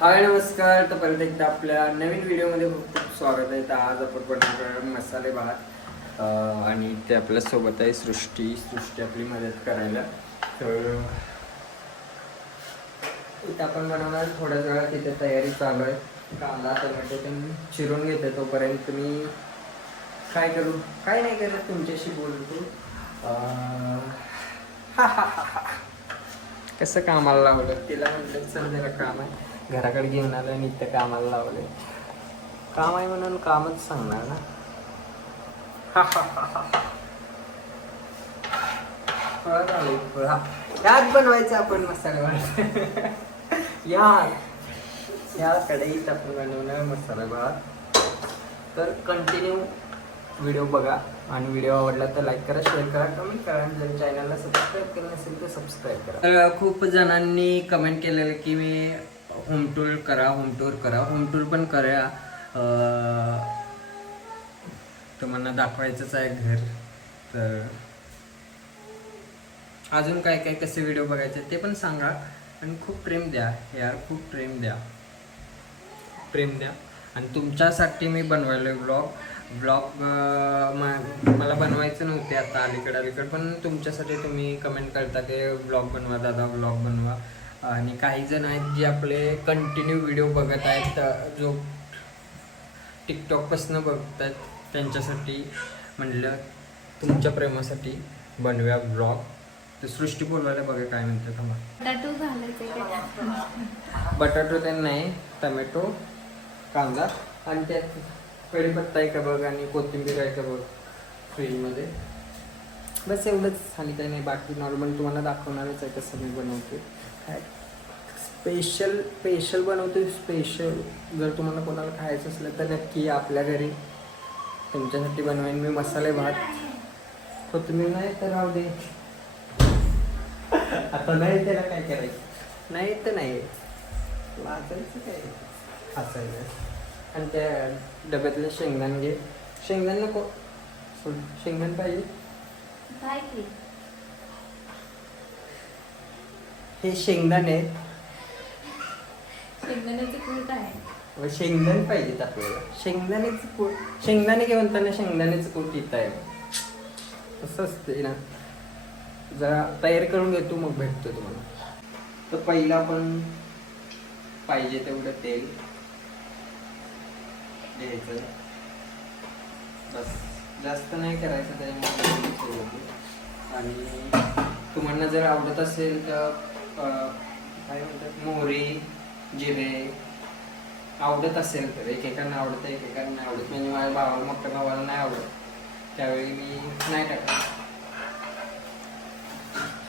हाय नमस्कार. तर परत एकदा आपल्या नवीन व्हिडिओमध्ये खूप खूप स्वागत आहे. तर आज आपण बनवणार मसाले भात. आणि ते आपल्यासोबत आहे सृष्टी. सृष्टी आपली मदत करायला. तर इथं आपण बनवणार थोड्याच वेळात तिथे तयारी चालू आहे. कांदा टोमॅटो पण चिरून घेते तोपर्यंत तुम्ही काय करू? काय नाही करत तुमच्याशी बोलतो. अं, कसं कामाला लावलं? तिला म्हटलं चल जरा काम आहे. घराकडे घेऊन आलं आणि इथं कामाला लावले. काम आहे म्हणून कामच सांगणार ना. झालं यात बनवायचं आपण मसाला भात. या. या कढईत आपण बनवणार मसाला भात. तर कंटिन्यू व्हिडिओ बघा. आणि व्हिडिओ आवडला तर लाईक करा शेअर करा कमेंट करा. आणि जर चॅनलला सबस्क्राईब केलं नसेल तर सबस्क्राईब करा. तर खूप जणांनी कमेंट केलेलं की मी होम टूर करा होम टूर करा. होम टूर पण करा. तुम्हाला दाखवायचंच आहे घर. तर अजून काय काय कसे व्हिडिओ बघायचे ते पण सांगा. आणि खूप प्रेम द्या यार खूप प्रेम द्या. प्रेम द्या. आणि तुमच्यासाठी मी बनवायलो ब्लॉग ब्लॉग मला बनवायचं नव्हते आता अलीकडे अलीकडे. पण तुमच्यासाठी तुम्ही कमेंट करता की ब्लॉग बनवा दादा ब्लॉग बनवा. आणि काही जण आहेत जे आपले कंटिन्यू व्हिडिओ बघत आहेत जो टिकटॉकपासून बघत आहेत त्यांच्यासाठी म्हणलं तुमच्या प्रेमासाठी बनवूया ब्लॉग तर सृष्टी बोलवायला बघा काय म्हणते थांबा. बटाटो घालायचे का बटाटो ते नाही टमॅटो कांदा आणि त्यात कढीपत्ता आहे का बघ आणि कोथिंबीर आहे का बघ फ्रीजमध्ये. बस एवढंच आणि काही नाही बाकी नॉर्मल तुम्हाला दाखवणारच आहे कसं मी बनवतो. काय? स्पेशल स्पेशल बनवतो स्पेशल जर तुम्हाला कोणाला खायचं असलं तर नक्की आपल्या घरी. तुमच्यासाठी बनवेन मी मसाले भात. कोथिंबीर नाही तर राहू दे. आता नाही त्याला काय करायचं? नाही तर नाही. वाचायचं काय? हसायचं आणि त्या डब्यातले शेंगदाण घे. शेंगदाण नको. शेंगदाण पाहिजे. हे शेंगदाणे आहेत. शेंगदाण्याचे व शेंगदाणे पाहिजेत आपल्याला. शेंगदाण्याचं कूट शेंगदाणे घेऊन म्हणताना शेंगदाण्याचं कूट येत आहे असं असते ना. जरा तयार करून घेतो मग भेटतो तुम्हाला. तर पहिलं आपण पाहिजे तेवढं तेल घ्यायचं. बस. जास्त नाही करायचं त्याच्यामुळे. आणि तुम्हाला जर आवडत असेल तर काय म्हणतात? मोहरी जिरे आवडत असेल तर एकेकांना आवडतं एकेकांना आवडत. म्हणजे माझ्या भावाला मोठ्या भावाला नाही आवडत. त्यावेळी मी नाही टाकत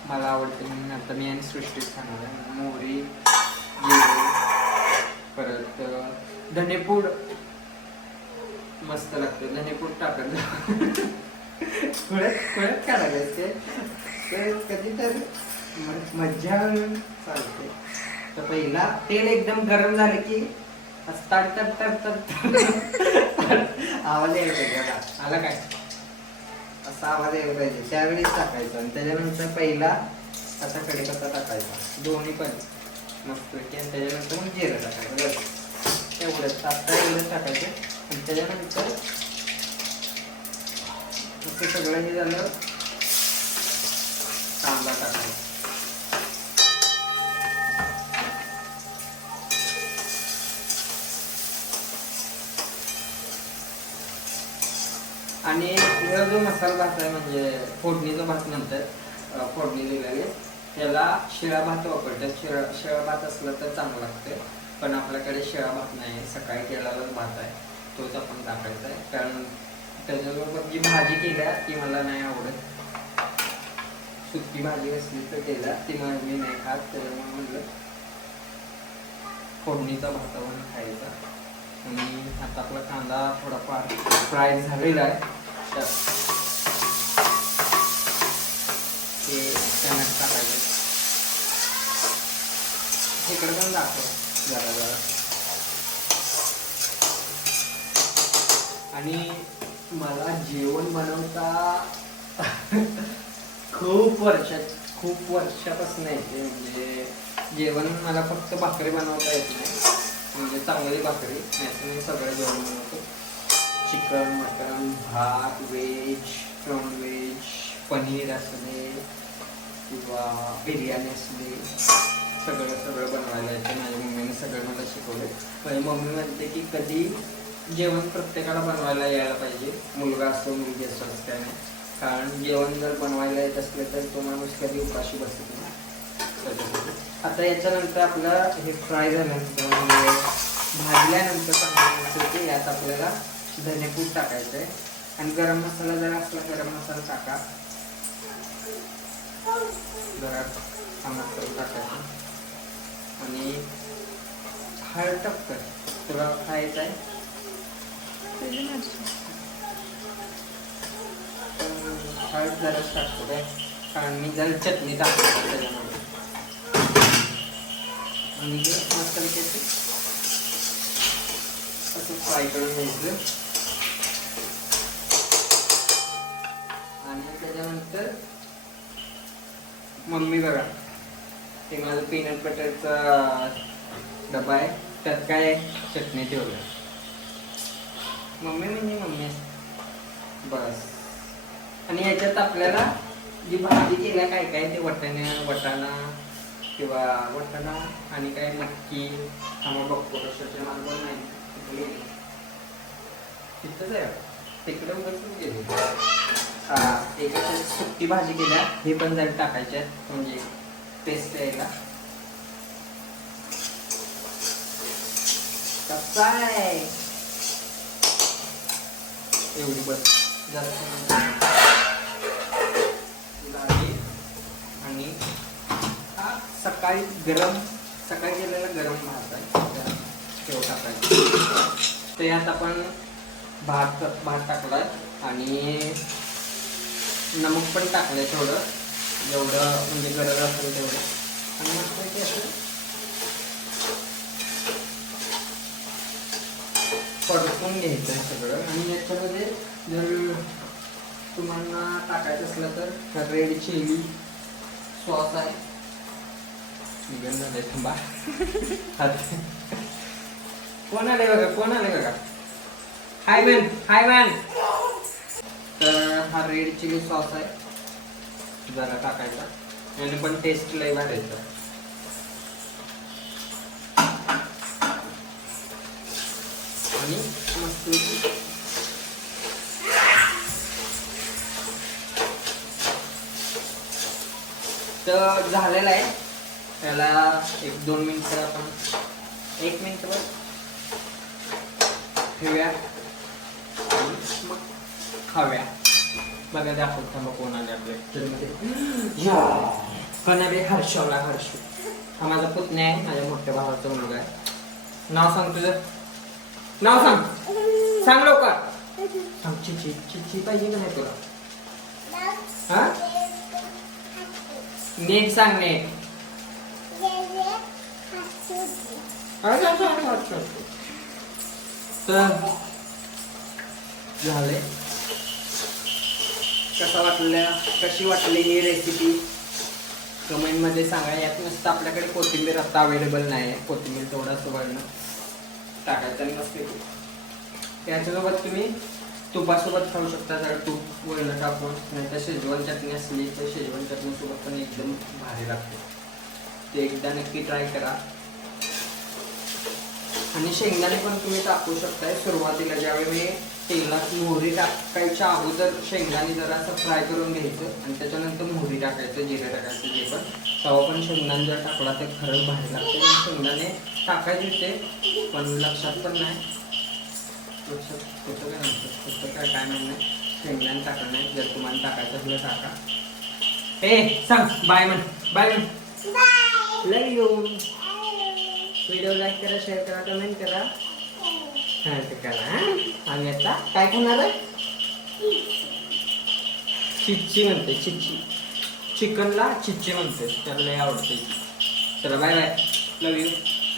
मला आवडते म्हणून आता मी आणि सृष्टीत सांगणार आहे. मोहरी जिरे परत धनेपूड. मस्त लागते. धनेपूड टाकत कळत कळत काय लागायचे ते. कधी तर मज्जा चालते. तर पहिला तेल एकदम गरम झालं की तर तड तड तड आवाज यायला पाहिजे आला काय? असा आवाज यायला पाहिजे. त्यावेळीच टाकायचा. आणि त्याच्यानंतर पहिला असा कढीपत्ता टाकायचा. दोन्ही पण मस्त आणि त्याच्यानंतर मग जिरं टाकायचं. तेवढंच एवढंच. आता एवढंच टाकायचं. आणि त्याच्यानंतर असं सगळं हे झालं. कांदा टाकायचं. आणि जो मसाला भात आहे म्हणजे फोडणीचा भात म्हणतात फोडणी दिलेली त्याला शिळा भात वापरतात. शिळा शिळा भात असला तर चांगला लागतं पण आपल्याकडे शिळा भात नाही. सकाळी केलेलाच भात आहे. तोच आपण टाकायचा आहे. कारण त्याच्याबरोबर जी भाजी केल्या ती मला नाही आवडत. सुकी भाजी असली तर केल्या ती मी नाही खात. त्याच्यामुळे म्हणलं फोडणीचा भातावर खायचा. आणि आता आपला कांदा थोडाफार फ्राय झालेला आहे. तर ते टमॅटो टाकायचे इकडे पण दाखव जरा जरा आणि मला जेवण बनवता खूप वर्षात खूप वर्षापासून येते म्हणजे जेवण मला फक्त भाकरी बनवता येत नाही. म्हणजे चांगली भाकरी. नाही मी सगळं जेवण बनवतो. चिकन मटन भात व्हेज नॉन व्हेज पनीर असले किंवा बिर्याणी असणे सगळं सगळं बनवायला येतं. माझ्या मम्मीने सगळं मला शिकवलं माझी मम्मी म्हणते की कधी जेवण प्रत्येकाला बनवायला यायला पाहिजे. मुलगा असो मुलगी असो असं काय नाही. कारण जेवण जर बनवायला येत असले तर तो माणूस कधी उपाशी बसत नाही. आता याच्यानंतर आपलं हे फ्राय झाल्यानंतर म्हणजे भाजल्यानंतर चांगलं की यात आपल्याला धनेपूड टाकायचं. आहे आणि गरम मसाला जर असला गरम मसाला टाका. जरा करून टाकायचा. आणि हळद टाकतं. तुला खायचं आहे? हळद जराच टाकतो काय कारण मी जरा चटणी टाकतो त्याच्यामध्ये. आणि हे मस्त पैकी असं फ्राय करून घ्यायचं. मम्मी बघा. ते माझं पीनट बटरचा डबा आहे. त्यात काय आहे? चटणी ठेवलं मम्मी म्हणजे मम्मी. बस. आणि याच्यात आपल्याला जी भाजी केल्या काय काय ते वटाणे वटाणा किंवा वटाणा आणि काय मटकी आम्हाला बघतो कशाचे मालवण नाही. तिकडे. तिथंच आहे. तिकडे बसून गेले. हा एक सुट्टी भाजी केल्या हे पण जर टाकायच्या म्हणजे पेस्ट यायला. कसा एवढी बस. जास्त आणि हा सकाळी गरम सकाळी केलेला गरम भात आहे. त्यात ठेव टाकायचं. ते यात आपण भात भात टाकलाय. आणि नमक पण टाकलंय थोडं जेवढं म्हणजे गरज असेल तेवढं. आणि मस्त असं? परतून घ्यायचं आहे सगळं. आणि याच्यामध्ये जर तुम्हाला टाकायचं असलं तर रेड चिली सॉस आहे. निघून झालंय थांबा. कोण आले बघा? कोण आले बघा? हाय मॅन हाय मॅन तर हा रेड चिली सॉस आहे. जरा टाकायचा. आणि पण टेस्ट लय वाढायचा आणि मस्त तर झालेला आहे. त्याला एक दोन मिनिट आपण एक मिनिट वर ठेवूया. मग खाऊया. बघा दाखवत थांबा कोण आले आपल्या पिक्चरमध्ये. या कोण आले हर्षवला हर्ष. हा माझा पुतण्या आहे माझ्या मोठ्या भावाचा मुलगा आहे. नाव सांग तुझं. नाव सांग. सांग लवकर. सांग चिची चिची पाहिजे का नाही तुला. हा? नीट सांग नीट. तर झाले कसा वाटल्या कशी वाटली ही रेसिपी कमेंटमध्ये सांगा. यात नुसतं आपल्याकडे कोथिंबीर आता अवेलेबल नाही आहे कोथिंबीर थोडा सुवर्ण टाकायचं आणि मस्त त्याच्यासोबत तुम्ही तुपासोबत खाऊ शकता. जरा तूप वळलं टाकून. नाहीतर शेजवान चटणी असली तर शेजवान चटणीसोबत पण एकदम भारी लागते. ते एकदा नक्की ट्राय करा. आणि शेंगदाणे पण तुम्ही टाकू शकताय. सुरुवातीला ज्यावेळी मी तेलात मोहरी टाकायच्या अगोदर शेंगदाणे जरा असं फ्राय करून घ्यायचं आणि त्याच्यानंतर मोहरी टाकायचं जिरे टाकायचं जे पण. तेव्हा पण शेंगदाणे जर टाकला तर खरंच भारी लागते. पण शेंगदाणे टाकायचे ते पण लक्षात पण नाही. लक्षात होतं काय नव्हतं होतं काय काय नाही नाही. शेंगदाणे टाकलं नाही. जर तुम्हाला टाकायचं असलं टाका. ए सांग. बाय म्हण. बाय म्हण. लव यू व्हिडिओ लाईक करा शेअर करा कमेंट करा. हा आणि आता काय खाणार आहे? चिच्ची म्हणते चिच्ची. चिकनला चिच्ची म्हणते. त्याला लय आवडते. चला बाय बाय लव यू